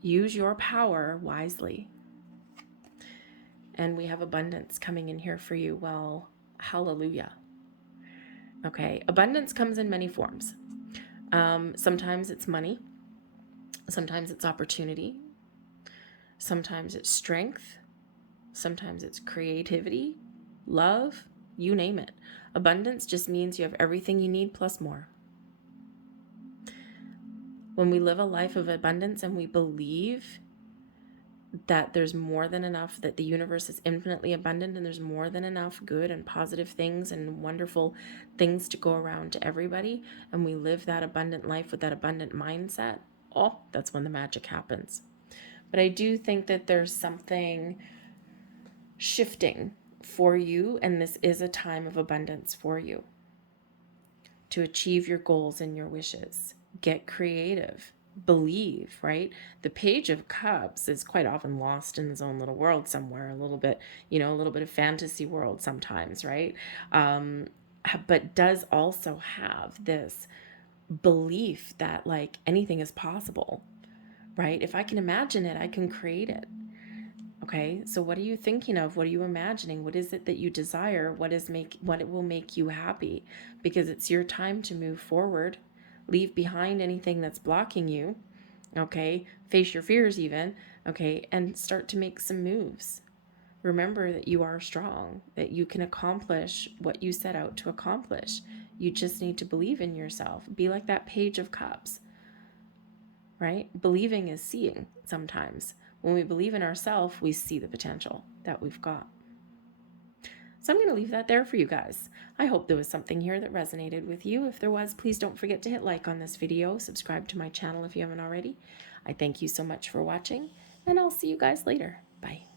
use your power wisely. And we have abundance coming in here for you. Well, hallelujah. Okay? Abundance comes in many forms. Sometimes it's money. Sometimes it's opportunity. Sometimes it's strength. Sometimes it's creativity, love, you name it. Abundance just means you have everything you need plus more. When we live a life of abundance and we believe that there's more than enough, that the universe is infinitely abundant and there's more than enough good and positive things and wonderful things to go around to everybody, and we live that abundant life with that abundant mindset, oh, that's when the magic happens. But I do think that there's something shifting for you, and this is a time of abundance for you to achieve your goals and your wishes. Get creative, believe, right? The Page of Cups is quite often lost in his own little world somewhere, a little bit, a little bit of fantasy world sometimes, right? But does also have this belief that like anything is possible, right? If I can imagine it, I can create it. Okay, so what are you thinking of? What are you imagining? What is it that you desire? What it will make you happy? Because it's your time to move forward. Leave behind anything that's blocking you. Okay, face your fears even. Okay, and start to make some moves. Remember that you are strong, that you can accomplish what you set out to accomplish. You just need to believe in yourself. Be like that Page of Cups, right? Believing is seeing sometimes. When we believe in ourselves, we see the potential that we've got. So I'm going to leave that there for you guys. I hope there was something here that resonated with you. If there was, please don't forget to hit like on this video. Subscribe to my channel if you haven't already. I thank you so much for watching, and I'll see you guys later. Bye.